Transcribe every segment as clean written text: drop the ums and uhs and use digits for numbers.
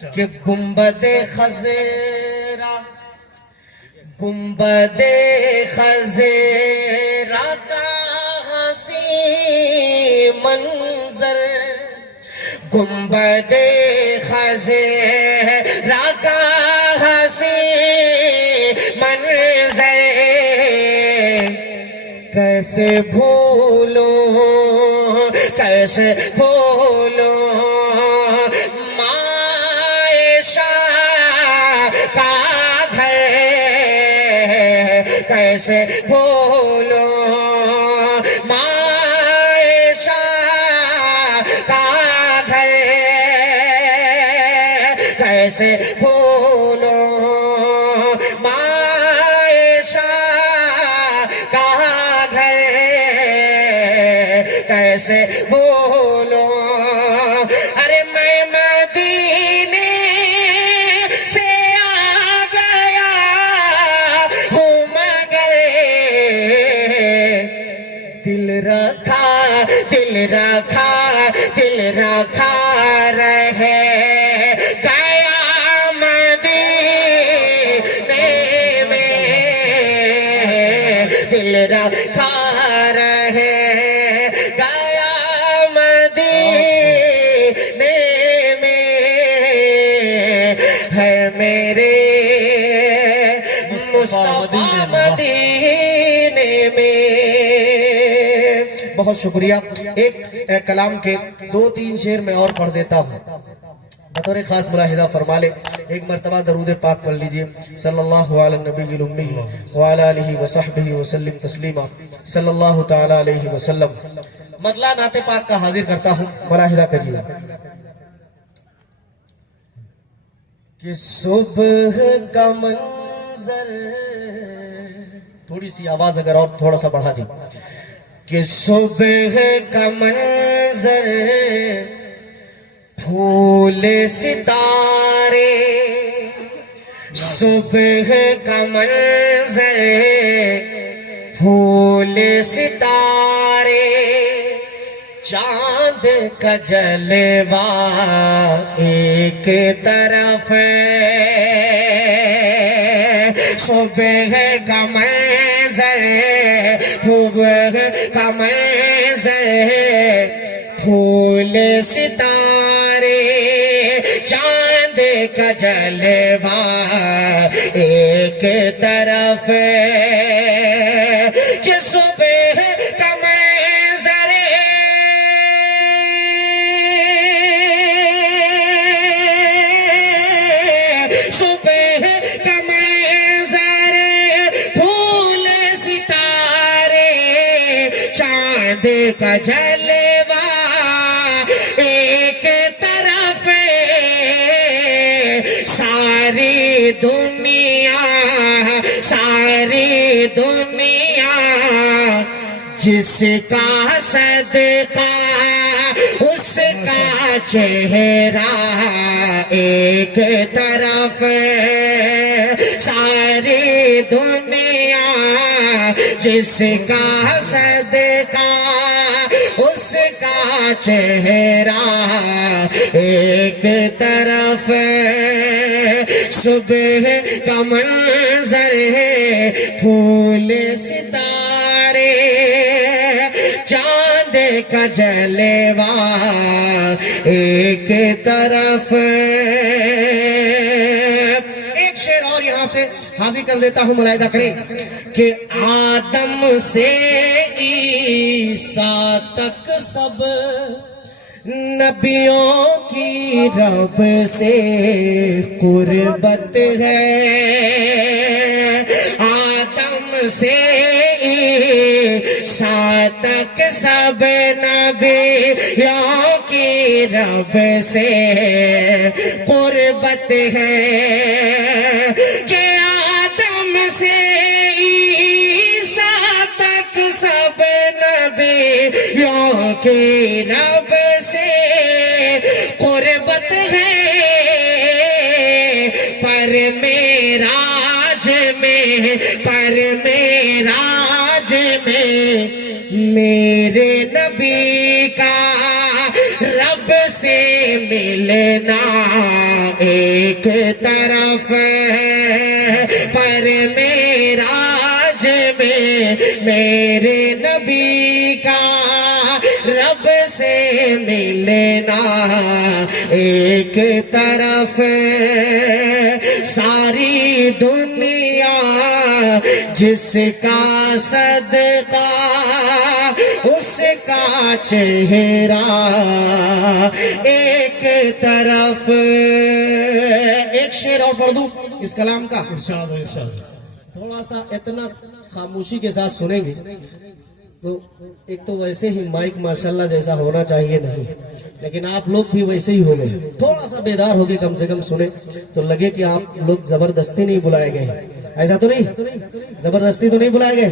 کہ گنبد خضرا کا حسین منظر، گنبد خضرا کا حسین منظر، کیسے بھولوں کیسے بھولوں معائشہ کا گھر، کیسے بھولوں معائشہ کا گھر، کیسے بھولوں معائشہ کا گھر، کیسے بھولوں ارے میں مدینے سے آ گیا ہوں مگر دل رکھا رہے گیا مدینے میں، دل رکھا رہے گیا مدینے میں، ہے میرے مصطفیٰ مدینے میں۔ بہت شکریہ۔ ایک کلام کے 2-3 شعر میں اور پڑھ دیتا ہوں، بطور خاص ملاحظہ فرما لے۔ ایک مرتبہ درود پاک پڑھ لیجئے، صلی اللہ علی النبی الامی وعلی آلہ وصحبہ وسلم تسلیما، صلی اللہ تعالی علیہ وسلم۔ مطلع نعت پاک کا حاضر کرتا ہوں، ملاحظہ کیجئے کہ صبح کا منظر، تھوڑی سی آواز اگر اور تھوڑا سا بڑھا دی، کہ صبح کا منظر پھول ستارے، صبح کا منظر پھول ستارے، چاند کا جلوہ ایک طرف، صبح کا منظر صبح کا منظر پھول ستارے، چاند کا جلوہ ایک طرف، کہ صبح کا منظر صبح کا منظر پھول ستارے، چاند کا جلوہ ایک طرف، ساری دنیا جس کا صدقہ اس کا چہرہ ایک طرف، ساری دنیا جس کا صدقہ اس کا چہرہ ایک طرف، صبح کا منظر پھول ستارے، چاند کا جلوہ ایک طرف۔ ایک شعر اور یہاں سے حاضر کر دیتا ہوں، ملاحظہ کریں کہ آدم سے عیسیٰ تک سب نبیوں کی رب سے قربت ہے، آدم سے عیسیٰ تک سب نبیوں کی رب سے قربت ہے، کہ آدم سے عیسیٰ تک سب نبیوں کی رب سے قربت ہے، پر معراج میں میرے نبی کا رب سے ملنا ایک طرف پر معراج میں میرے نبی کا رب سے ملنا ایک طرف ساری دنیا جس کا صدقہ اس کا چہرہ ایک طرف. ایک شعر اور پڑھ دوں اس کلام کا. تھوڑا سا اتنا خاموشی کے ساتھ سنیں گے تو ایک تو ویسے ہی مائک ماشاءاللہ جیسا ہونا چاہیے نہیں، لیکن آپ لوگ بھی ویسے ہی ہو گئے. تھوڑا سا بیدار ہو کے کم سے کم سنیں تو لگے کہ آپ لوگ زبردستی نہیں بلائے گئے ہیں. ایسا تو نہیں، زبردستی تو نہیں بلائے گئے.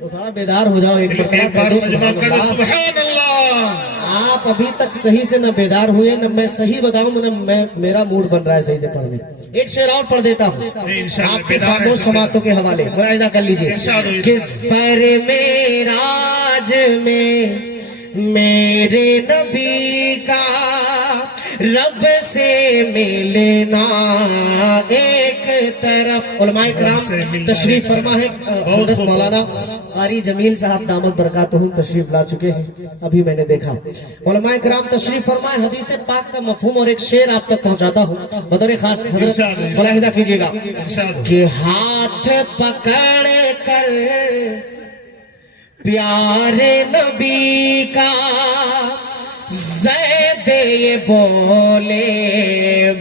تو تھوڑا بیدار ہو جاؤ ایک سبحان اللہ. آپ ابھی تک صحیح سے نہ بیدار ہوئے، نہ میں صحیح بتاؤں نہ میرا موڈ بن رہا ہے صحیح سے پڑھنے. ایک شعر اور پڑھ دیتا ہوں آپ کے خاموش سماعتوں کے حوالے، ملاحظہ کر لیجئے. کس پر معراج میں میرے نبی کا رب سے ملنا ایک طرف. علماء کرام تشریف فرما ہے. حضرت مولانا قاری جمیل صاحب دامت برکاتہم تشریف لا چکے ہیں، ابھی میں نے دیکھا. علماء کرام تشریف فرمائے. حدیث پاک کا مفہوم اور ایک شعر آپ تک پہنچاتا ہوں بطور خاص. حضرت ملاحظہ کیجیے گا کہ ہاتھ پکڑ کر پیارے نبی کا زید یہ بولے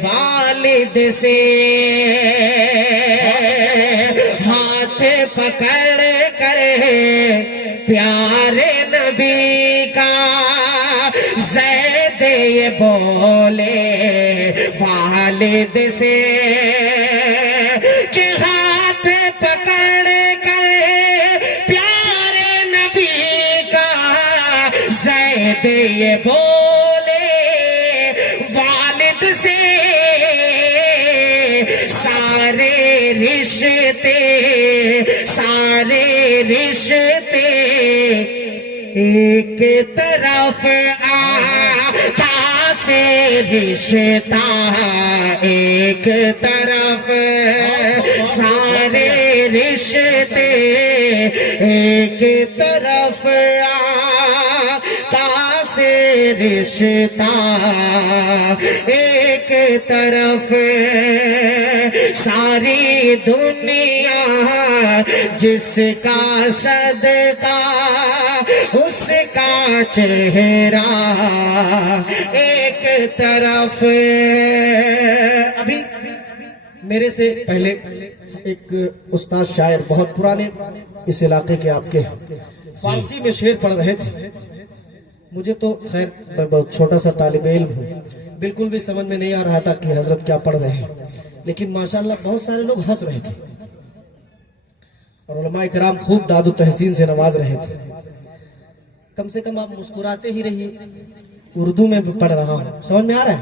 والد سے، ہاتھ پکڑ کر پیارے نبی کا زید یہ بولے والد سے کہ ہاتھ پکڑ کر پیارے نبی کا زید یہ بولے والد سے سارے رشتے ایک طرف آقا سے رشتہ ایک طرف سارے رشتے ایک طرف آقا سے رشتہ ایک طرف ساری دنیا جس کا صدقہ اس کا چہرہ ایک طرف. ابھی میرے سے پہلے ایک استاد شاعر بہت پرانے اس علاقے کے آپ کے فارسی میں شعر پڑھ رہے تھے. مجھے تو خیر میں بہت چھوٹا سا طالب علم ہوں، بالکل بھی سمجھ میں نہیں آ رہا تھا کہ حضرت کیا پڑھ رہے ہیں، لیکن ماشاءاللہ بہت سارے لوگ ہنس رہے تھے اور علماء کرام خوب داد و تحسین سے نواز رہے تھے. کم سے کم آپ مسکراتے ہی رہیے. اردو میں پڑھ رہا ہوں، سمجھ میں آ رہا ہے.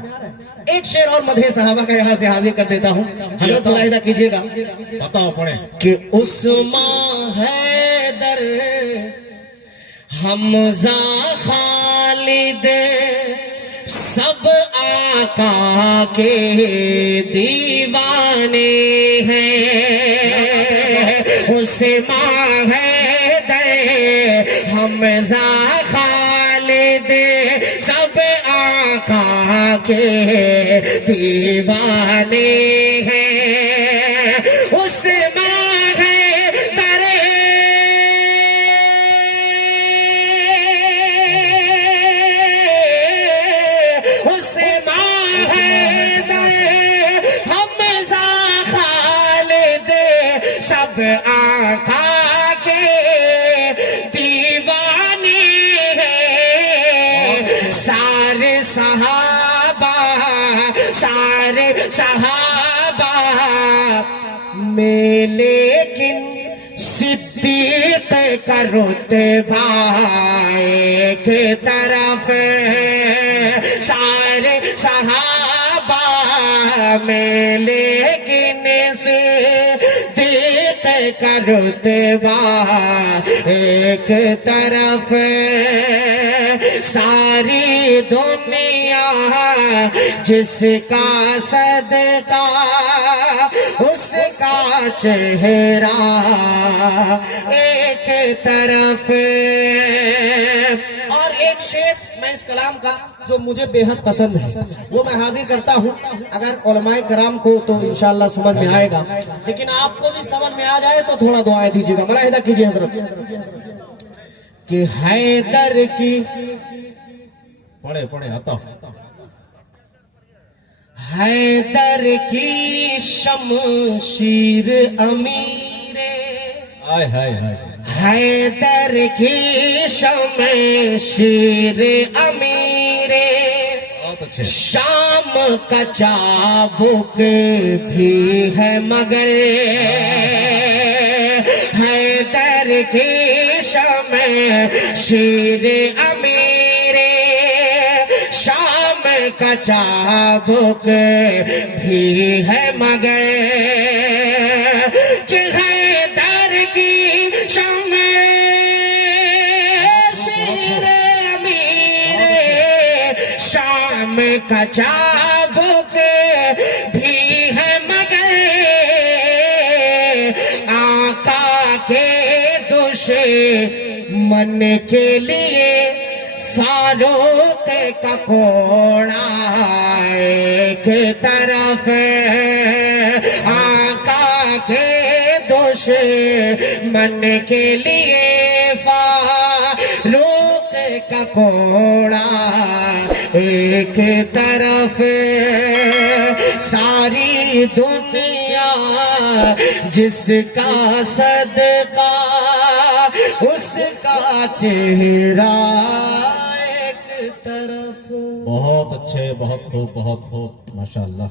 ایک شعر اور مدح صحابہ کا یہاں سے حاضر کر دیتا ہوں. حضرت ملاحظہ کیجیے گا بتاؤ پڑھیں کہ عثمان حیدر حمزہ خالد سب آقا کے دیوانے ہیں. عثمان حیدر حمزہ خالد سب آقا کے دیوانے ہیں. عثمان حیدر عثمان حیدر حمزہ خالد سب آقا کے دیوانے ہیں. سارے صحابہ میں لیکن صدیق کا رتبہ ایک طرف. سارے صحابہ میں لیکن صدیق کا رتبہ ایک طرف. ساری دنیا جس کا صدقہ اس کا چہرہ ایک طرف. اور ایک شعر میں اس کلام کا جو مجھے بے حد پسند ہے وہ میں حاضر کرتا ہوں. اگر علماء کرام کو تو انشاءاللہ سمجھ میں آئے گا، لیکن آپ کو بھی سمجھ میں آ جائے تو تھوڑا دعائیں دیجیے گا. ملاحظہ کیجیے حضرت کہ حیدر کی پڑھے پڑھے آتا حیدر کی شمشیر امیر، آئے ہائے ہائے حیدر کی شمشیر امیر، بہت اچھے. شام کا چابک بھی ہے مگر حیدر کی شمشیر امیر، شام کا چابک بھی ہے مگر کہ حیدر کی شمشیر امیر، شام کا چابک بھی ہے مگر آقا کے دشمن کے لیے فاروق کا کوڑا ایک طرف، آقا کے دشمن کے لیے فاروق کا کوڑا ایک طرف. ساری دنیا جس کا صدقہ اس کا چہرہ ایک طرف. بہت اچھے، بہت خوب، بہت خوب، ماشاءاللہ.